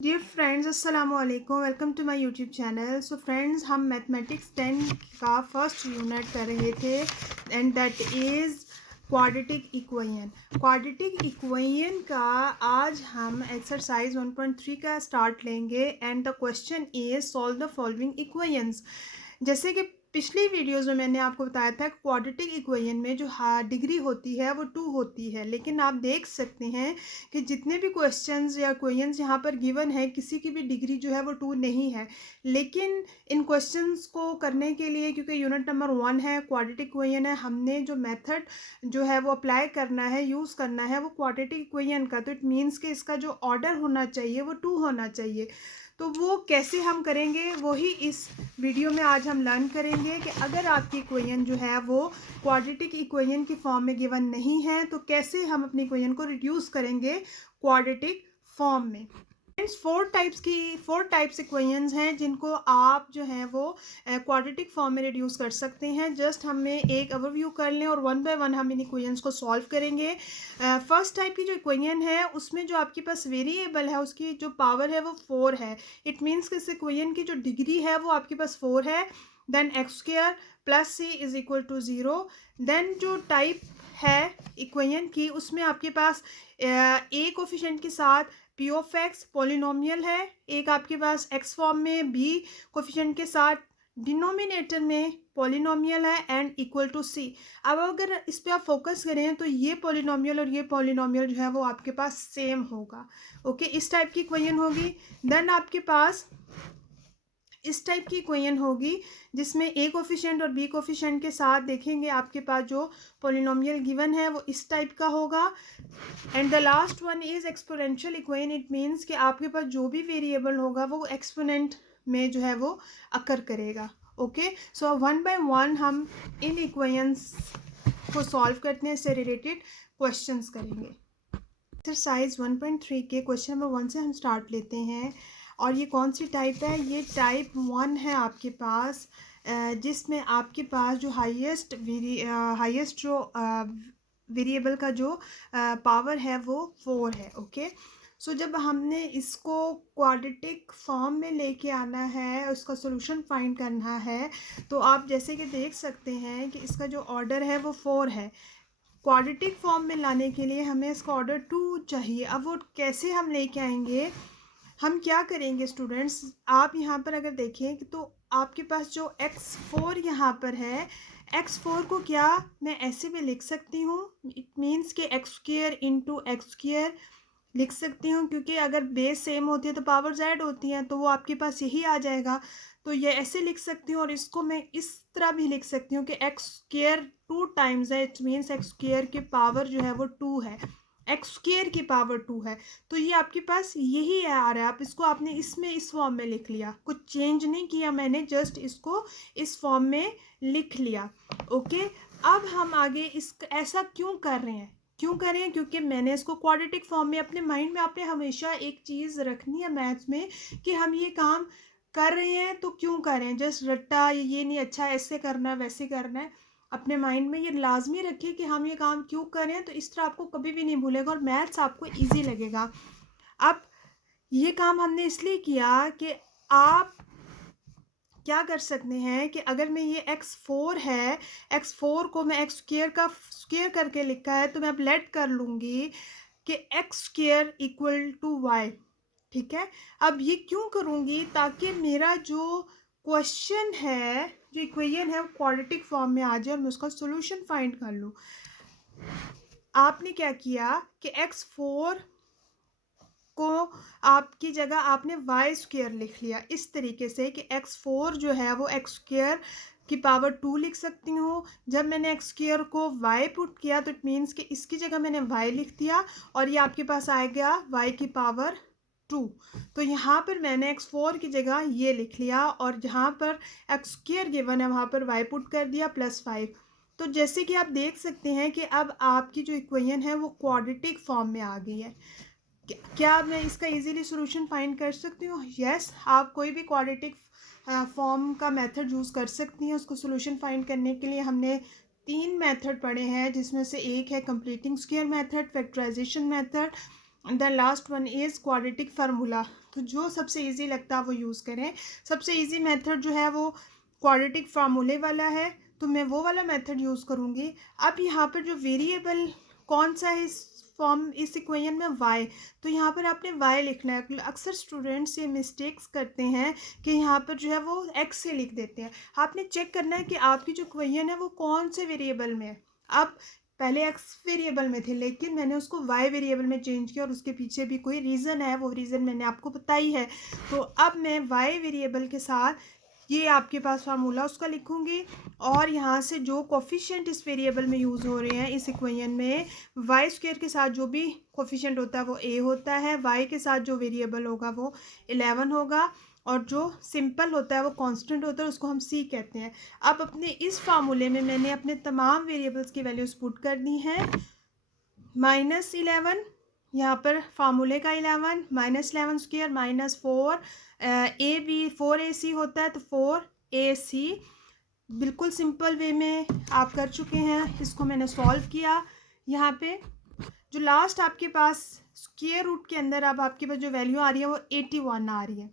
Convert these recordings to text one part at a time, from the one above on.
Dear friends, अस्सलाम वालेकुम। Welcome to my YouTube channel. So friends, हम मैथमेटिक्स 10 का फर्स्ट यूनिट कर रहे थे and that is quadratic equation. Quadratic equation का आज हम एक्सरसाइज 1.3 का स्टार्ट लेंगे and the question is solve the following equations. जैसे कि पिछली वीडियोस में मैंने आपको बताया था क्वाड्रेटिक इक्वेशन में जो डिग्री होती है वो 2 होती है, लेकिन आप देख सकते हैं कि जितने भी क्वेश्चंस या इक्वेशंस यहाँ पर गिवन है किसी की भी डिग्री जो है वो 2 नहीं है। लेकिन इन क्वेश्चंस को करने के लिए, क्योंकि यूनिट नंबर 1 है, क्वाड्रेटिक इक्वेशन है, हमने जो मेथड जो है वो अप्लाई करना है, यूज़ करना है वो क्वाड्रेटिक इक्वेशन का। तो इट मीन्स कि इसका जो ऑर्डर होना चाहिए वो 2 होना चाहिए। तो वो कैसे हम करेंगे वही इस वीडियो में आज हम लर्न करेंगे कि अगर आपकी इक्वेशन जो है वो क्वाड्रेटिक इक्वेशन की फॉर्म में गिवन नहीं है तो कैसे हम अपनी इक्वेशन को रिड्यूस करेंगे क्वाड्रेटिक फॉर्म में। फ्रेंड्स, फोर टाइप्स इक्वेशंस हैं जिनको आप जो है वो क्वाड्रेटिक फॉर्म में रिड्यूस कर सकते हैं। जस्ट हमें एक ओवरव्यू कर लें और वन बाय वन हम इन इक्वेशंस को सॉल्व करेंगे। फर्स्ट टाइप की जो इक्वेशन है उसमें जो आपके पास वेरिएबल है उसकी जो पावर है वो 4 है। इट मीन्स कि इस इक्वेशन की जो डिग्री है वो आपके पास 4 है। Then x square plus c is equal to 0। Then जो टाइप है इक्वेशन की उसमें आपके पास ए कोफिशिएंट के साथ पी ऑफ एक्स पॉलिनोमियल है, एक आपके पास एक्स फॉर्म में बी कोफिशिएंट के साथ डिनोमिनेटर में पॉलिनोमियल है एंड इक्वल टू सी। अब अगर इस पर आप फोकस करें तो ये पॉलिनोमियल और ये पॉलिनोमियल जो है वो आपके पास सेम होगा। ओके, इस टाइप की इक्वेशन होगी। देन आपके पास इस टाइप की इक्वेशन होगी जिसमें ए कोफिशिएंट और बी कोफिशिएंट के साथ देखेंगे आपके पास जो पॉलिनोमियल गिवन है वो इस टाइप का होगा। And the last one is exponential equation. It means कि आपके पास जो भी वेरिएबल होगा वो एक्सपोनेंट में जो है वो अकर करेगा। Okay, so one by one हम इन इक्वेशंस को सॉल्व करते हैं, इससे रिलेटेड क्वेश्चंस करेंगे। एक्सरसाइज 1.3 के क्वेश्चन नंबर 1 से हम स्टार्ट लेते हैं। और ये कौन सी टाइप है? ये टाइप 1 है आपके पास, जिसमें आपके पास जो हाईएस्ट जो वेरिएबल का जो पावर है वो 4 है। ओके, सो जब हमने इसको क्वाड्रेटिक फॉर्म में लेके आना है, उसका सोल्यूशन फाइंड करना है, तो आप जैसे कि देख सकते हैं कि इसका जो ऑर्डर है वो 4 है। क्वाड्रेटिक फॉर्म में लाने के लिए हमें इसका ऑर्डर 2 चाहिए। अब वो कैसे हम लेके आएंगे? हम क्या करेंगे स्टूडेंट्स, आप यहाँ पर अगर देखें तो आपके पास जो x4 यहाँ पर है, x4 को क्या मैं ऐसे भी लिख सकती हूँ, इट मीन्स कि x square into x square लिख सकती हूँ, क्योंकि अगर बेस सेम होती है तो पावर्स ऐड होती हैं, तो वो आपके पास यही आ जाएगा। तो ये ऐसे लिख सकती हूँ और इसको मैं इस तरह भी लिख सकती हूँ कि एक्स स्क्वायर 2 टाइम्स है। इट मीन्स एक्स स्क्वायर की पावर जो है वो 2 है, एक्स स्क्वायर की पावर 2 है। तो ये आपके पास यही है आ रहा है। आप इसको आपने इसमें इस फॉर्म में लिख लिया, कुछ चेंज नहीं किया मैंने, जस्ट इसको इस फॉर्म में लिख लिया। ओके, अब हम आगे इस ऐसा क्यों कर रहे हैं? क्योंकि मैंने इसको क्वाड्रेटिक फॉर्म में, अपने माइंड में आपने हमेशा एक चीज़ रखनी है मैथ्स में कि हम ये काम कर रहे हैं तो क्यों कर रहे हैं। जस्ट रट्टा ये नहीं, अच्छा ऐसे करना है वैसे करना है, अपने माइंड में ये लाजमी रखिए कि हम ये काम क्यों कर रहे हैं। तो इस तरह आपको कभी भी नहीं भूलेगा और मैथ्स आपको इजी लगेगा। अब ये काम हमने इसलिए किया कि आप क्या कर सकते हैं कि अगर मैं ये x4 है, x4 को मैं एक्स स्क्वायर का स्क्वायर करके लिखा है, तो मैं अब लेट कर लूँगी कि x square equal to y. ठीक है, अब ये क्यों करूँगी? ताकि मेरा जो क्वेश्चन है, जो इक्वेशन है वो क्वाड्रेटिक फॉर्म में आ जाए और मैं उसका सोल्यूशन फाइंड कर लूँ। आपने क्या किया कि x4 को आपकी जगह आपने वाई स्क्वायर लिख लिया इस तरीके से कि x4 जो है वो एक्स स्क्वायर की पावर 2 लिख सकती हूँ। जब मैंने एक्स स्क्वायर को y पुट किया तो इट मीन्स कि इसकी जगह मैंने y लिख दिया और ये आपके पास आएगा y की पावर 2। तो यहाँ पर मैंने x4 की जगह ये लिख लिया और जहाँ पर एक्स स्क्वायर गिवन है वहाँ पर y पुट कर दिया +5। तो जैसे कि आप देख सकते हैं कि अब आपकी जो इक्वेशन है वो क्वाड्रेटिक फॉर्म में आ गई है। क्या मैं इसका इजीली सॉल्यूशन फाइंड कर सकती हूँ? यस, आप कोई भी क्वाड्रेटिक फॉर्म का मेथड यूज़ कर सकती हैं। उसको सॉल्यूशन फाइंड करने के लिए हमने 3 मेथड पढ़े हैं, जिसमें से एक है completing square method, factorization method, the last one is quadratic formula तो जो सबसे इजी लगता है वो यूज़ करें। सबसे इजी मेथड जो है वो क्वाड्रेटिक फार्मूले वाला है, तो मैं वो वाला मेथड यूज़ करूँगी। अब यहाँ पर जो वेरिएबल कौन सा है इस इक्वेशन में, y, तो यहाँ पर आपने y लिखना है। अक्सर स्टूडेंट्स ये मिस्टेक्स करते हैं कि यहाँ पर जो है वो x से लिख देते हैं। आपने चेक करना है कि आपकी जो इक्वेशन है वो कौन से वेरिएबल में है। अब पहले x वेरिएबल में थे, लेकिन मैंने उसको y वेरिएबल में चेंज किया और उसके पीछे भी कोई रीज़न है, वो रीज़न मैंने आपको बताई है। तो अब मैं y वेरिएबल के साथ ये आपके पास फार्मूला उसका लिखूंगी, और यहाँ से जो कोफिशिएंट इस वेरिएबल में यूज़ हो रहे हैं इस इक्वेशन में, वाई स्क्वायर के साथ जो भी कोफिशिएंट होता है वो a होता है, y के साथ जो वेरिएबल होगा वो 11 होगा, और जो सिंपल होता है वो कांस्टेंट होता है, उसको हम c कहते हैं। अब अपने इस फार्मूले में मैंने अपने तमाम वेरिएबल्स की वैल्यूज पुट कर दी हैं। -11 यहाँ पर फार्मूले का 11, -11 स्क्वायर -4 ए बी 4ac होता है, तो 4ac बिल्कुल सिंपल वे में आप कर चुके हैं। इसको मैंने सॉल्व किया। यहाँ पे जो लास्ट आपके पास स्क्वायर रूट के अंदर अब आपके पास जो वैल्यू आ रही है वो 81 आ रही है।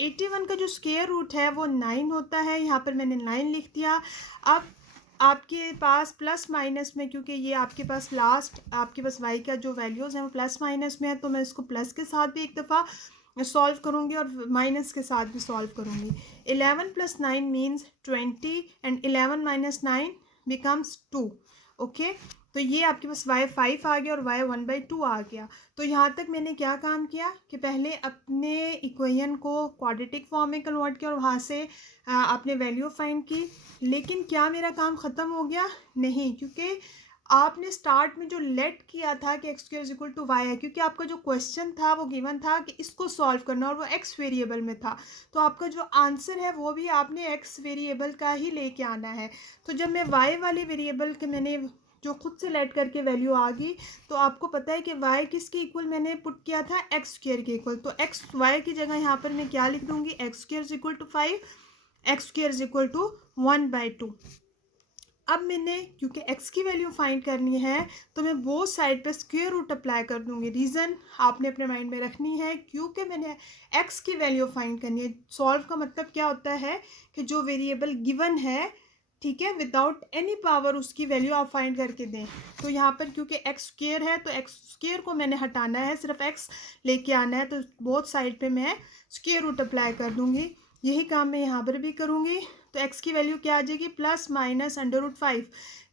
81 का जो स्क्वायर रूट है वो 9 होता है। यहाँ पर मैंने 9 लिख दिया। अब आपके पास प्लस माइनस में, क्योंकि ये आपके पास लास्ट आपके पास y का जो वैल्यूज़ हैं वो प्लस माइनस में है, तो मैं इसको प्लस के साथ भी एक दफ़ा सॉल्व करूँगी और माइनस के साथ भी सॉल्व करूँगी। 11 + 9 मीन्स 20 एंड 11 - 9 बिकम्स 2। ओके, तो ये आपके पास y 5 आ गया और y 1/2 आ गया। तो यहाँ तक मैंने क्या काम किया कि पहले अपने इक्वेशन को क्वाड्रेटिक फॉर्म में कन्वर्ट किया और वहाँ से आपने वैल्यू फाइंड की। लेकिन क्या मेरा काम ख़त्म हो गया? नहीं, क्योंकि आपने स्टार्ट में जो लेट किया था कि x² = y है, क्योंकि आपका जो क्वेश्चन था वो गिवन था कि इसको सॉल्व करना और वो x वेरिएबल में था, तो आपका जो आंसर है वो भी आपने x वेरिएबल का ही लेके आना है। तो जब मैं y वाले वेरिएबल के मैंने जो खुद से लेट करके वैल्यू आ गई, तो आपको पता है कि y किसके इक्वल मैंने पुट किया था? x² के इक्वल। तो y की जगह यहाँ पर मैं क्या लिख दूँगी? x² = 5, x² = 1/2। अब मैंने क्योंकि x की वैल्यू फाइंड करनी है, तो मैं बोथ साइड पे स्क्वायर रूट अप्लाई कर दूंगी। रीज़न आपने अपने माइंड में रखनी है, क्योंकि मैंने x की वैल्यू फाइंड करनी है। सॉल्व का मतलब क्या होता है कि जो वेरिएबल गिवन है, ठीक है, विदाउट एनी पावर उसकी वैल्यू आप फाइंड करके दें। तो यहाँ पर क्योंकि x² है, तो x² को मैंने हटाना है, सिर्फ x लेके आना है, तो बोथ साइड पे मैं स्क्वायर रूट अप्लाई कर दूंगी। यही काम मैं यहाँ पर भी करूँगी। तो x की वैल्यू क्या आ जाएगी? +-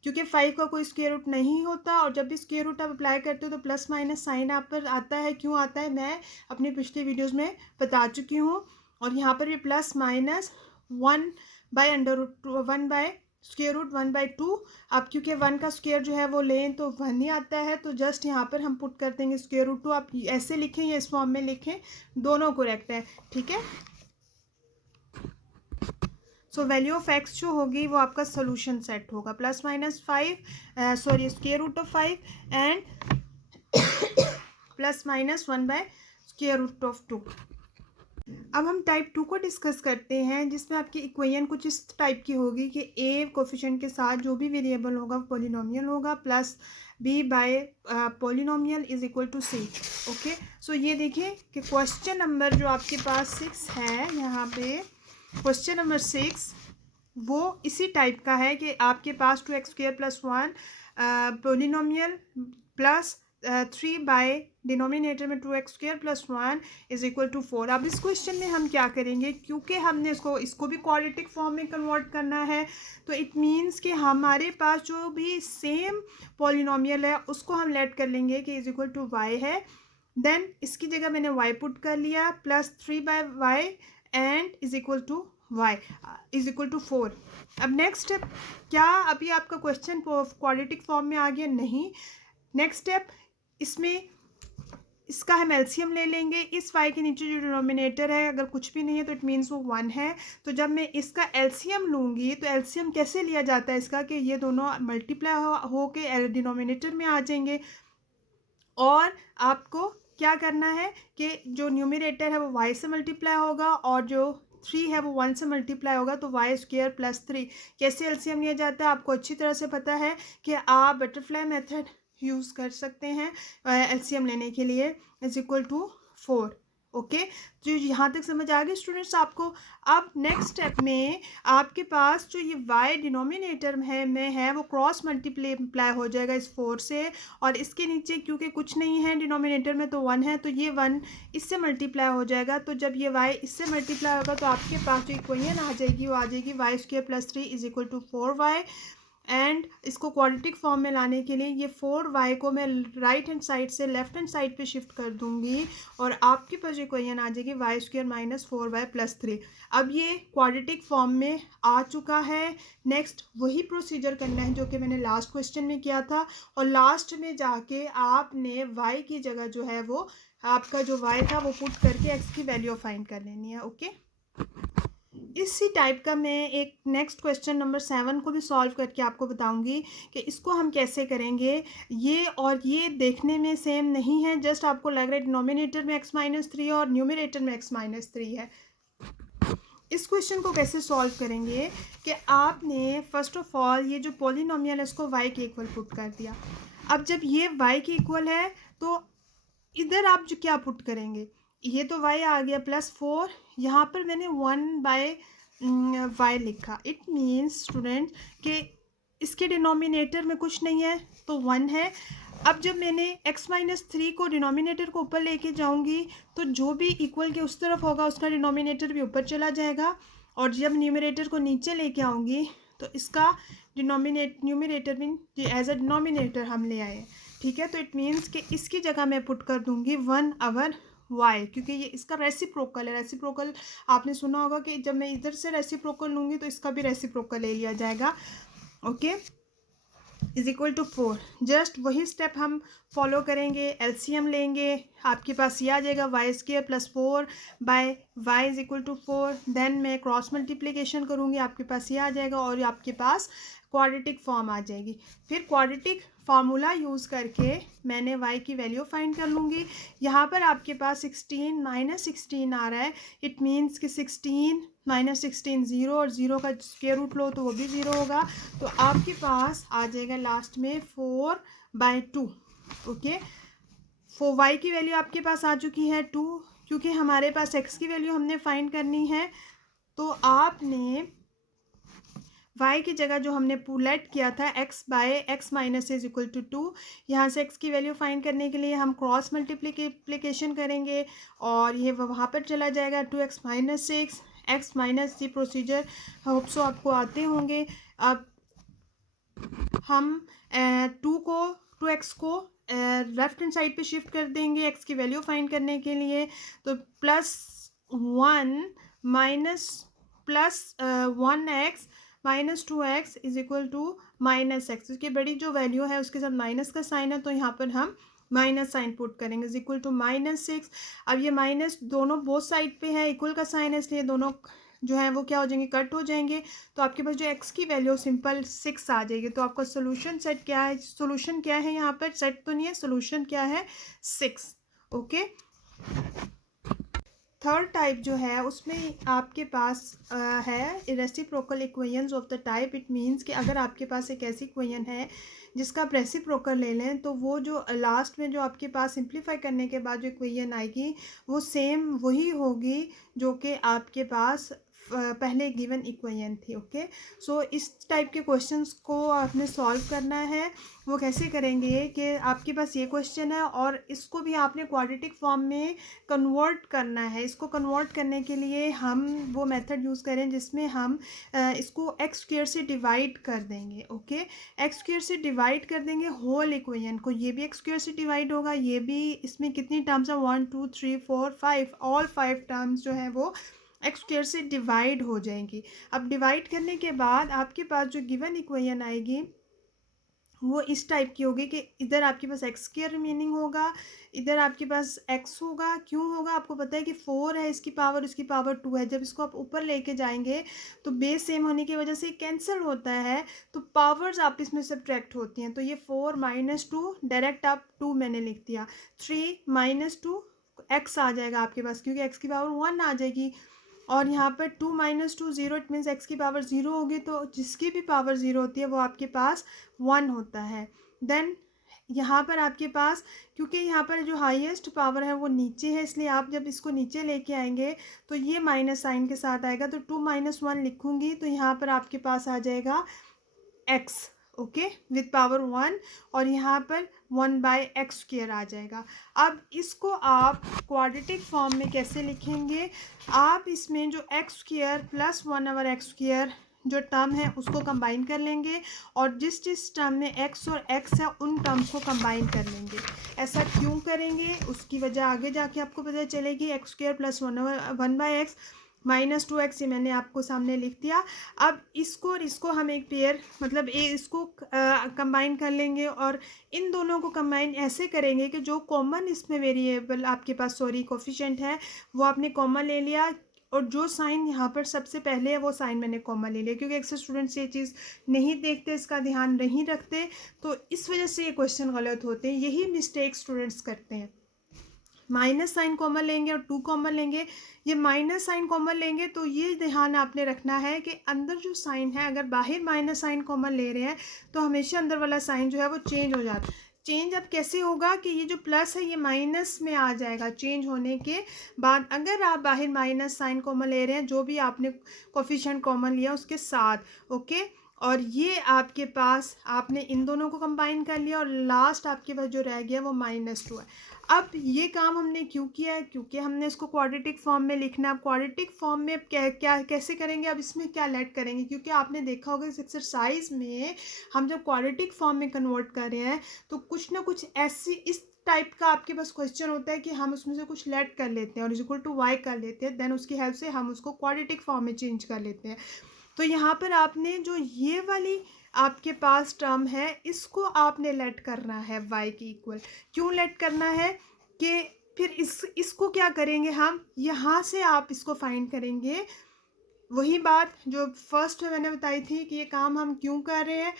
क्योंकि 5 का कोई स्क्वायर रूट नहीं होता, और जब भी स्क्वायर रूट आप अप्लाई करते हो तो प्लस माइनस साइन आप पर आता है। क्यों आता है मैं अपनी पिछली वीडियोस में बता चुकी हूँ। और यहाँ पर भी +-1/√1/2। अब क्योंकि 1 का स्क्वायर जो है वो लें तो 1 ही आता है, तो जस्ट यहाँ पर हम पुट कर देंगे √2। आप ऐसे लिखें या इस फॉर्म में लिखें, दोनों करेक्ट है, ठीक है। सो वैल्यू ऑफ x जो होगी वो आपका सोल्यूशन सेट होगा +-5 √5 एंड +-1/√2। अब हम टाइप 2 को डिस्कस करते हैं, जिसमें आपकी इक्वेशन कुछ इस टाइप की होगी कि a कोफिशिएंट के साथ जो भी वेरिएबल होगा वो पॉलिनोमियल होगा, plus b by polynomial = c। Okay, so ये देखिए कि क्वेश्चन नंबर जो आपके पास 6 है, यहाँ पे क्वेश्चन नंबर 6 वो इसी टाइप का है कि आपके पास 2x² + 1 polynomial plus 3 by denominator में 2x² + 1 = 4। अब इस क्वेश्चन में हम क्या करेंगे, क्योंकि हमने इसको भी क्वाड्रेटिक फॉर्म में कन्वर्ट करना है, तो इट मीन्स कि हमारे पास जो भी सेम पॉलिनोमियल है उसको हम लेट कर लेंगे कि = y है। देन इसकी जगह मैंने y पुट कर लिया, +3/y एंड y = 4। अब नेक्स्ट स्टेप क्या? अभी आपका क्वेश्चन क्वाड्रेटिक फॉर्म में आ गया? नहीं। नेक्स्ट स्टेप इसमें इसका हम एलसीएम ले लेंगे। इस y के नीचे जो डिनोमिनेटर है अगर कुछ भी नहीं है तो इट मीन्स वो 1 है। तो जब मैं इसका एलसीएम लूँगी तो एलसीएम कैसे लिया जाता है इसका, कि ये दोनों मल्टीप्लाई हो के डिनोमिनेटर में आ जाएंगे, और आपको क्या करना है कि जो न्यूमरेटर है वो y से मल्टीप्लाई होगा और जो 3 है वो 1 से मल्टीप्लाई होगा, तो y² + 3। कैसे एलसीएम लिया जाता है आपको अच्छी तरह से पता है कि आप बटरफ्लाई मेथड यूज़ कर सकते हैं एलसीएम लेने के लिए, = 4। ओके, तो यहाँ तक समझ आ गई स्टूडेंट्स आपको। अब नेक्स्ट स्टेप में आपके पास जो ये y डिनोमिनेटर में है वो क्रॉस मल्टीप्लाई हो जाएगा इस 4 से, और इसके नीचे क्योंकि कुछ नहीं है डिनोमिनेटर में तो 1 है, तो ये 1 इससे मल्टीप्लाई हो जाएगा। तो जब ये y इससे मल्टीप्लाई होगा तो आपके पास जो इक्वेशन आ जाएगी वो आ जाएगी y² + 3 = 4y। एंड इसको क्वाड्रेटिक फॉर्म में लाने के लिए ये 4y को मैं राइट हैंड साइड से लेफ्ट हैंड साइड पे शिफ्ट कर दूंगी, और आपके पास इक्वेशन आ जाएगी y² - 4y + 3। अब ये क्वाड्रेटिक फॉर्म में आ चुका है। नेक्स्ट वही प्रोसीजर करना है जो कि मैंने लास्ट क्वेश्चन में किया था, और लास्ट में जाके आपने y की जगह जो है वो आपका जो y था वो पुट करके x की वैल्यू फाइंड कर लेनी है। ओके, इसी टाइप का मैं एक नेक्स्ट क्वेश्चन नंबर 7 को भी सॉल्व करके आपको बताऊंगी कि इसको हम कैसे करेंगे। ये और ये देखने में सेम नहीं है, जस्ट आपको लग रहा है डिनोमिनेटर में x-3 और न्यूमरेटर में x-3 है। इस क्वेश्चन को कैसे सॉल्व करेंगे कि आपने फर्स्ट ऑफ ऑल ये जो पॉलिनोमियल है इसको y के इक्वल पुट कर दिया। अब जब ये y के इक्वल है तो इधर आप जो क्या पुट करेंगे, ये तो y आ गया +4, यहाँ पर मैंने 1/y लिखा। इट मीन्स स्टूडेंट कि इसके डिनोमिनेटर में कुछ नहीं है तो 1 है। अब जब मैंने x-3 को डिनोमिनेटर को ऊपर लेके जाऊंगी तो जो भी इक्वल के उस तरफ होगा उसका डिनोमिनेटर भी ऊपर चला जाएगा, और जब न्यूमरेटर को नीचे लेके आऊँगी तो इसका न्यूमरेटर भी एज अ डिनोमिनेटर हम ले आए। ठीक है, तो इट मीन्स कि इसकी जगह मैं पुट कर दूंगी 1/y, क्योंकि ये इसका रेसिप्रोकल है। रेसिप्रोकल आपने सुना होगा कि जब मैं इधर से रेसिप्रोकल लूँगी तो इसका भी रेसिप्रोकल ले लिया जाएगा। ओके, = 4। जस्ट वही स्टेप हम फॉलो करेंगे, एलसीएम लेंगे, आपके पास ये आ जाएगा y² + 4/y = 4। देन मैं क्रॉस मल्टीप्लिकेशन करूँगी, आपके पास ये आ जाएगा और आपके पास क्वाड्रेटिक फॉर्म आ जाएगी। फिर क्वाड्रेटिक फार्मूला यूज़ करके मैंने y की वैल्यू फाइंड कर लूँगी। यहाँ पर आपके पास 16 - 16 आ रहा है। इट मीन्स कि 16 - 16 0, और 0 का स्क्वायर रूट लो तो वो भी 0 होगा, तो आपके पास आ जाएगा लास्ट में 4/2। ओके, y की वैल्यू आपके पास आ चुकी है 2, क्योंकि हमारे पास x की वैल्यू हमने फाइंड करनी है। तो आपने y की जगह जो हमने पुलेट किया था x/x - = 2, यहाँ से x की वैल्यू फाइंड करने के लिए हम क्रॉस मल्टीप्लिकेशन करेंगे और ये वहाँ पर चला जाएगा 2x - 6 x माइनस। ये प्रोसीजर होप सो आपको आते होंगे। अब हम 2x को लेफ्ट हैंड साइड पे शिफ्ट कर देंगे x की वैल्यू फाइंड करने के लिए, तो +1 +1x - 2x -x। उसकी बड़ी जो वैल्यू है उसके साथ माइनस का साइन है, तो यहाँ पर हम माइनस साइन पुट करेंगे -6। अब ये माइनस दोनों बोथ साइड पे है, इक्वल का साइन है, इसलिए दोनों जो है वो क्या हो जाएंगे, कट हो जाएंगे। तो आपके पास जो x की वैल्यू सिंपल 6 आ जाएगी। तो आपका सोल्यूशन सेट क्या है, सोल्यूशन क्या है, यहाँ पर सेट तो नहीं है, सोल्यूशन क्या है 6। ओके, थर्ड टाइप जो है उसमें आपके पास है reciprocal equations of the type. It means कि अगर आपके पास एक ऐसी इक्वेशन है जिसका आप रेसिप्रोकल ले लें तो वो जो लास्ट में जो आपके पास सिंप्लीफाई करने के बाद जो इक्वेशन आएगी वो सेम वही होगी जो कि आपके पास पहले गिवन इक्वेशन थी। ओके, सो इस टाइप के क्वेश्चंस को आपने सॉल्व करना है। वो कैसे करेंगे कि आपके पास ये क्वेश्चन है और इसको भी आपने क्वाड्रेटिक फॉर्म में कन्वर्ट करना है। इसको कन्वर्ट करने के लिए हम वो मेथड यूज़ करें जिसमें हम इसको x² से डिवाइड कर देंगे। ओके, x² से डिवाइड कर देंगे होल इक्वेशन को। ये भी x² से डिवाइड होगा, ये भी, इसमें कितनी टर्म्स है 1 2 3 4 5, ऑल 5 टर्म्स जो है वो x² से डिवाइड हो जाएंगी। अब डिवाइड करने के बाद आपके पास जो गिवन इक्वेशन आएगी वो इस टाइप की होगी कि इधर आपके पास x² रिमेनिंग होगा, इधर आपके पास x होगा। क्यों होगा, आपको पता है कि 4 है, इसकी पावर 2 है। जब इसको आप ऊपर लेके जाएंगे तो बेस सेम होने की वजह से कैंसिल होता है, तो पावर्स आप इसमें सब्ट्रैक्ट होती हैं। तो ये 4 - 2 डायरेक्ट आप 2 मैंने लिख दिया, 3 - 2 x आ जाएगा आपके पास, क्योंकि x की पावर 1 आ जाएगी। और यहाँ पर 2 - 2 0, इट मीन्स x की पावर 0 होगी, तो जिसकी भी पावर 0 होती है वो आपके पास 1 होता है। देन यहाँ पर आपके पास, क्योंकि यहाँ पर जो हाईएस्ट पावर है वो नीचे है, इसलिए आप जब इसको नीचे लेके आएंगे तो ये माइनस साइन के साथ आएगा, तो 2 - 1 लिखूँगी तो यहाँ पर आपके पास आ जाएगा x, ओके, विद पावर 1, और यहाँ पर 1/x² आ जाएगा। अब इसको आप क्वाड्रेटिक फॉर्म में कैसे लिखेंगे, आप इसमें जो x² प्लस 1/x² जो टर्म है उसको कंबाइन कर लेंगे, और जिस जिस टर्म में x और x है उन टर्म्स को कंबाइन कर लेंगे। ऐसा क्यों करेंगे उसकी वजह आगे जाके आपको पता चलेगी। x² प्लस 1/x -2x ये मैंने आपको सामने लिख दिया। अब इसको और इसको हम एक पेयर मतलब इसको कंबाइन कर लेंगे, और इन दोनों को कंबाइन ऐसे करेंगे कि जो कॉमन इसमें वेरिएबल आपके पास कोफिशिएंट है वो आपने कॉमन ले लिया, और जो साइन यहाँ पर सबसे पहले है वो साइन मैंने कॉमन ले लिया, क्योंकि अक्सर स्टूडेंट्स ये चीज़ नहीं देखते, इसका ध्यान नहीं रखते, तो इस वजह से ये क्वेश्चन गलत होते हैं। यही मिस्टेक स्टूडेंट्स करते हैं। माइनस साइन कॉमन लेंगे और 2 कॉमन लेंगे। ये माइनस साइन कॉमन लेंगे तो ये ध्यान आपने रखना है कि अंदर जो साइन है, अगर बाहर माइनस साइन कॉमन ले रहे हैं तो हमेशा अंदर वाला साइन जो है वो चेंज हो जाता है। चेंज अब कैसे होगा कि ये जो प्लस है ये माइनस में आ जाएगा चेंज होने के बाद, अगर आप बाहर माइनस साइन कॉमन ले रहे हैं जो भी आपने कोफिशिएंट कॉमन लिया उसके साथ, ओके। और ये आपके पास आपने इन दोनों को कंबाइन कर लिया, और लास्ट आपके पास जो रह गया वो -2 है। अब ये काम हमने क्यों किया है, क्योंकि हमने इसको क्वाड्रेटिक फॉर्म में लिखना है। अब क्वाड्रेटिक फॉर्म में क्या कैसे करेंगे, अब इसमें क्या लेट करेंगे, क्योंकि आपने देखा होगा इस एक्सरसाइज में हम जब क्वाड्रेटिक फॉर्म में कन्वर्ट कर रहे हैं तो कुछ ना कुछ ऐसी इस टाइप का आपके पास क्वेश्चन होता है कि हम उसमें से कुछ लेट कर लेते हैं और इक्वल टू y कर लेते हैं, देन उसकी हेल्प से हम उसको क्वाड्रेटिक फॉर्म में चेंज कर लेते हैं। तो यहाँ पर आपने जो ये वाली आपके पास टर्म है इसको आपने लेट करना है y की इक्वल। क्यों लेट करना है कि फिर इसको क्या करेंगे, हम यहाँ से आप इसको फाइंड करेंगे। वही बात जो फर्स्ट में मैंने बताई थी कि ये काम हम क्यों कर रहे हैं,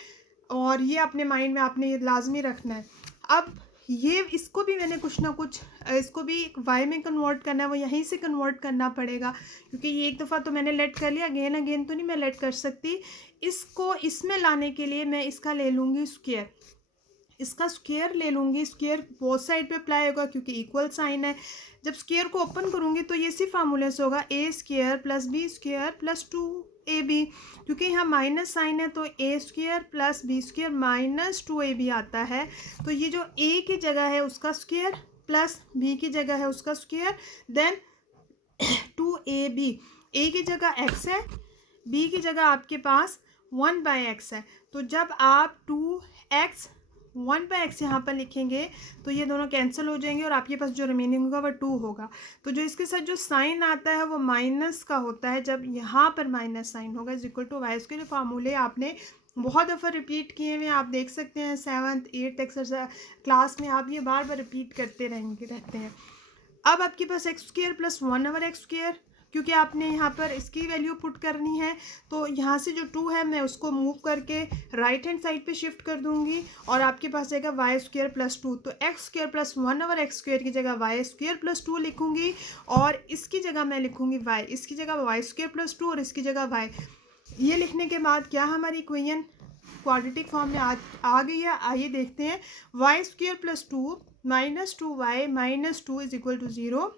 और ये अपने माइंड में आपने ये लाजमी रखना है। अब ये इसको भी मैंने कुछ ना कुछ इसको भी वाई में कन्वर्ट करना है, वो यहीं से कन्वर्ट करना पड़ेगा, क्योंकि ये एक दफ़ा तो मैंने लेट कर लिया, अगेन तो नहीं मैं लेट कर सकती। इसको इसमें लाने के लिए मैं इसका ले लूँगी स्क्वायर, इसका स्क्वायर ले लूँगी। स्क्वायर बोथ साइड पे अप्लाई होगा क्योंकि इक्वल साइन है। जब स्क्वायर को ओपन करूँगी तो ये इसी फार्मूले से होगा a² + b² + 2ab, क्योंकि यहाँ माइनस साइन है तो a² + b² - 2ab आता है। तो ये जो a की जगह है उसका स्क्वायर प्लस b की जगह है उसका स्क्वायर, देन 2ab। a की जगह x है, b की जगह आपके पास 1/x है। तो जब आप 2x 1/x यहाँ पर लिखेंगे तो ये दोनों कैंसिल हो जाएंगे और आपके पास जो रिमेनिंग होगा वो 2 होगा। तो जो इसके साथ जो साइन आता है वो माइनस का होता है, जब यहाँ पर माइनस साइन होगा इक्वल टू y। इसके जो फार्मूले आपने बहुत दफ़ा रिपीट किए हुए, आप देख सकते हैं 7th 8th एक्सरसाइज क्लास में आप ये बार बार रिपीट करते रहते हैं। अब आपके पास x² + 1/x², क्योंकि आपने यहाँ पर इसकी वैल्यू पुट करनी है, तो यहाँ से जो 2 है मैं उसको मूव करके राइट हैंड साइड पे शिफ्ट कर दूँगी और आपके पास आएगा y² + 2। तो x² + 1/x² की जगह y² + 2 लिखूँगी, और इसकी जगह मैं लिखूँगी y, इसकी जगह y² + 2 और इसकी जगह y। ये लिखने के बाद क्या हमारी इक्वेशन क्वाड्रेटिक फॉर्म में आ गई है। आइए देखते हैं। y² + 2 - 2y - 2 = 0।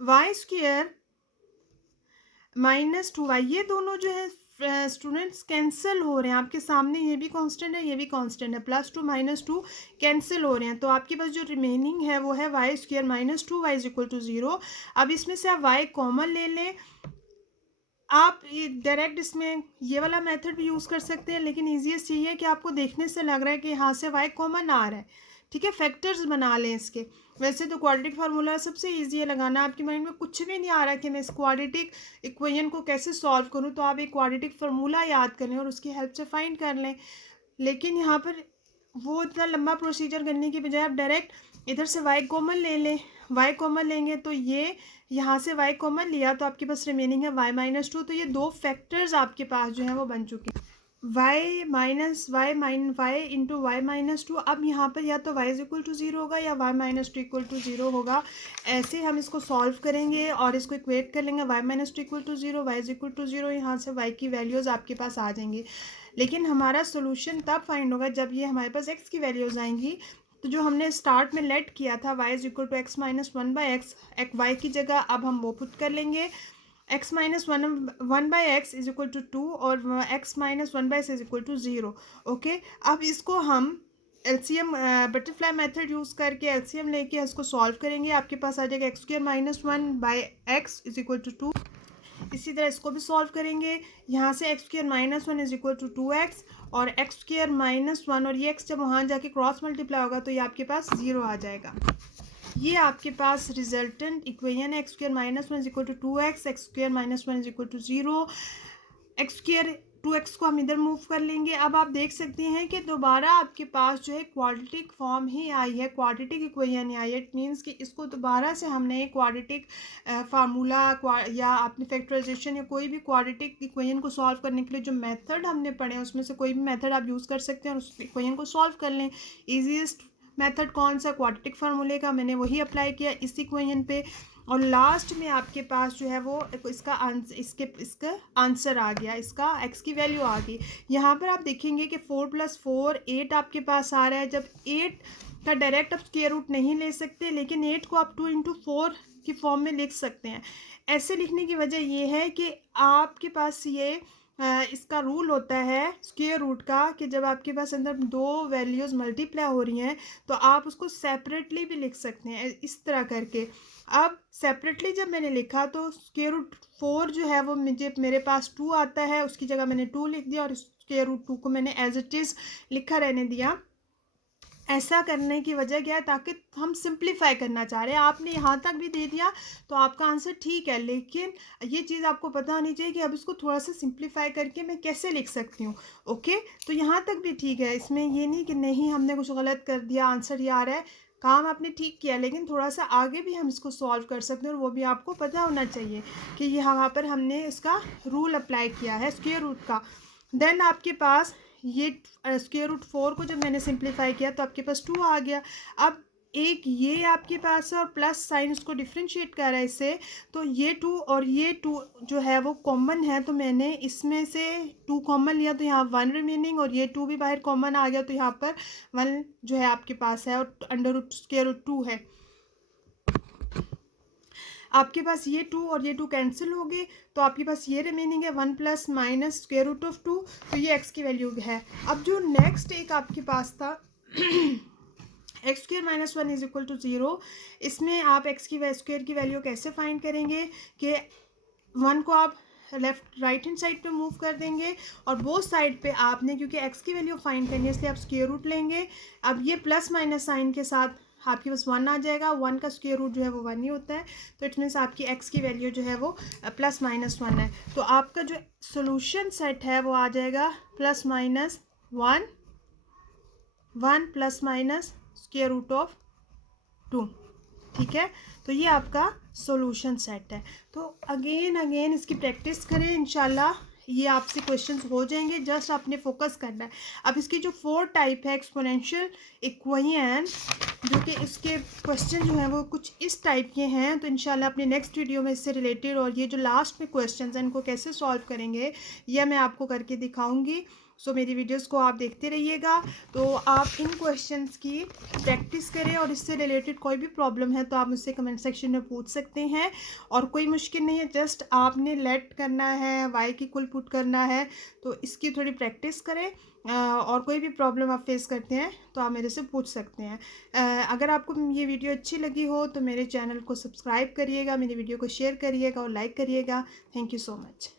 y² - 2y ये दोनों जो है स्टूडेंट्स कैंसिल हो रहे हैं आपके सामने, ये भी कांस्टेंट है ये भी कांस्टेंट है, +2 - 2 कैंसिल हो रहे हैं। तो आपके पास जो रिमेनिंग है वो है y² - 2y = 0। अब इसमें से आप y कॉमन ले लें। आप डायरेक्ट इसमें ये वाला मेथड भी यूज़ कर सकते हैं, लेकिन ईजीएस्ट यही है कि आपको देखने से लग रहा है कि यहाँ से y कॉमन आ रहा है, ठीक है। फैक्टर्स बना लें इसके। वैसे तो क्वाड्रेटिक फार्मूला सबसे इजी है लगाना, आपके माइंड में कुछ भी नहीं आ रहा कि मैं इस क्वाड्रेटिक इक्वेशन को कैसे सॉल्व करूँ, तो आप एक क्वाड्रेटिक फार्मूला याद कर लें और उसकी हेल्प से फाइंड कर लें। लेकिन यहाँ पर वो इतना लंबा प्रोसीजर करने की बजाय आप डायरेक्ट इधर से y कॉमन ले लें। y कॉमन लेंगे तो ये यहाँ से y कॉमन लिया तो आपके पास रिमेनिंग है y - 2। तो ये 2 फैक्टर्स आपके पास जो है वो बन चुके हैं, y - y × y - 2। अब यहाँ पर या तो y = 0 होगा या y - 2 = 0 होगा। ऐसे हम इसको सॉल्व करेंगे और इसको इक्वेट कर लेंगे। y - 2 = 0, y = 0, यहाँ से y की वैल्यूज़ आपके पास आ जाएंगी। लेकिन हमारा सोल्यूशन तब फाइंड होगा जब ये हमारे पास x की वैल्यूज़ आएंगी। तो जो हमने स्टार्ट में लेट किया था y is equal to x minus one by x, y की जगह अब हम वो पुट कर लेंगे, x minus one by x is equal to 2 और x minus one by x is equal to 0। Okay, अब इसको हम एलसीएम बटरफ्लाई मेथड यूज़ करके एलसीएम लेके इसको सॉल्व करेंगे। आपके पास आ जाएगा x square minus one by x is equal to 2। इसी तरह इसको भी सॉल्व करेंगे। यहाँ से x square minus one is equal to 2x और एक्स स्क्वायर माइनस वन और ये x जब वहाँ जाके क्रॉस मल्टीप्लाई होगा तो ये आपके पास 0 आ जाएगा। ये आपके पास रिजल्टेंट इक्वेशन है। X square minus one is equal to 2x, x square minus one is equal to 0, x square 2x को हम इधर मूव कर लेंगे। अब आप देख सकते हैं कि दोबारा आपके पास जो है क्वाड्रेटिक फॉर्म ही आई है, क्वाड्रेटिक इक्वेशन ही आई है। इट मीन्स कि इसको दोबारा से हमने क्वाड्रेटिक फार्मूला या आपने फैक्टराइजेशन या कोई भी क्वाड्रेटिक इक्वेशन को सॉल्व करने के लिए जो मेथड हमने पढ़े हैं उसमें से कोई भी मेथड आप यूज़ कर सकते हैं और उस इक्वेशन को सॉल्व कर लें। ईजीएस्ट मेथड कौन सा, क्वाड्रेटिक फार्मूले का, मैंने वही अप्लाई किया इस इक्वेशन पे और लास्ट में आपके पास जो है वो इसका आंसर आ गया, इसका x की वैल्यू आ गई। यहाँ पर आप देखेंगे कि 4 + 4 8 आपके पास आ रहा है। जब 8 का डायरेक्ट आप स्क्वायर रूट नहीं ले सकते, लेकिन 8 को आप 2 × 4 की फॉर्म में लिख सकते हैं। ऐसे लिखने की वजह ये है कि आपके पास ये इसका रूल होता है स्क्वायर रूट का कि जब आपके पास अंदर दो वैल्यूज़ मल्टीप्लाई हो रही हैं तो आप उसको सेपरेटली भी लिख सकते हैं इस तरह करके। अब सेपरेटली जब मैंने लिखा तो स्क्वायर रूट 4 जो है वो मेरे पास 2 आता है, उसकी जगह मैंने 2 लिख दिया और स्क्वायर रूट 2 को मैंने एज इट इज़ लिखा रहने दिया। ऐसा करने की वजह क्या है, ताकि हम सिंप्लीफाई करना चाह रहे हैं। आपने यहाँ तक भी दे दिया तो आपका आंसर ठीक है, लेकिन ये चीज़ आपको पता होनी चाहिए कि अब इसको थोड़ा सा सिंप्लीफाई करके मैं कैसे लिख सकती हूँ। ओके, तो यहाँ तक भी ठीक है, इसमें ये नहीं कि नहीं हमने कुछ गलत कर दिया, आंसर ये आ रहा है, काम आपने ठीक किया, लेकिन थोड़ा सा आगे भी हम इसको सॉल्व कर सकते हैं और वो भी आपको पता होना चाहिए कि यहाँ पर हमने इसका रूल अप्लाई किया है स्क्वायर रूट का। देन आपके पास ये स्क्वायर रूट 4 को जब मैंने सिंप्लीफाई किया तो आपके पास 2 आ गया। अब एक ये आपके पास है और प्लस साइन उसको डिफ्रेंशिएट कर रहा है इससे, तो ये 2 और ये 2 जो है वो कॉमन है, तो मैंने इसमें से 2 कॉमन लिया तो यहाँ 1 रिमेनिंग और ये 2 भी बाहर कॉमन आ गया तो यहाँ पर 1 जो है आपके पास है और अंडर रूट स्क्वायर रूट 2 है। आपके पास ये 2 और ये 2 कैंसिल हो गए तो आपके पास ये रिमेनिंग है 1 + माइनस स्क्वायर रूट ऑफ 2, तो ये x की वैल्यू है। अब जो नेक्स्ट एक आपके पास था x square minus one is equal to 0, इसमें आप x की स्क्वायर की वैल्यू कैसे फाइंड करेंगे कि 1 को आप लेफ्ट राइट हैंड साइड पे मूव कर देंगे और वो साइड पे आपने, क्योंकि x की वैल्यू फाइंड करनी है इसलिए आप स्क्वायर रूट लेंगे। अब ये प्लस माइनस साइन के साथ आपके पास 1 आ जाएगा, 1 का स्क्वायर रूट जो है वो 1 ही होता है, तो इट मीन्स आपकी x की वैल्यू जो है वो प्लस माइनस 1 है। तो आपका जो सोल्यूशन सेट है वो आ जाएगा plus minus 1 1 plus minus square root of 2। ठीक है, तो ये आपका सॉल्यूशन सेट है। तो अगेन इसकी प्रैक्टिस करें, इंशाल्लाह ये आपसे क्वेश्चंस हो जाएंगे, जस्ट आपने फोकस करना है। अब इसकी जो 4 टाइप है एक्सपोनेंशियल इक्वेशन, जो कि इसके क्वेश्चन जो हैं वो कुछ इस टाइप के हैं, तो इंशाल्लाह अपने नेक्स्ट वीडियो में इससे रिलेटेड और ये जो लास्ट में क्वेश्चंस हैं इनको कैसे सॉल्व करेंगे यह मैं आपको करके दिखाऊंगी। सो मेरी वीडियोस को आप देखते रहिएगा। तो आप इन क्वेश्चंस की प्रैक्टिस करें और इससे रिलेटेड कोई भी प्रॉब्लम है तो आप मुझसे कमेंट सेक्शन में पूछ सकते हैं और कोई मुश्किल नहीं है, जस्ट आपने लेट करना है, वाई की कुल पुट करना है, तो इसकी थोड़ी प्रैक्टिस करें और कोई भी प्रॉब्लम आप फेस करते हैं तो आप मेरे से पूछ सकते हैं। अगर आपको ये वीडियो अच्छी लगी हो तो मेरे चैनल को सब्सक्राइब करिएगा, मेरी वीडियो को शेयर करिएगा और लाइक करिएगा। Thank you so much.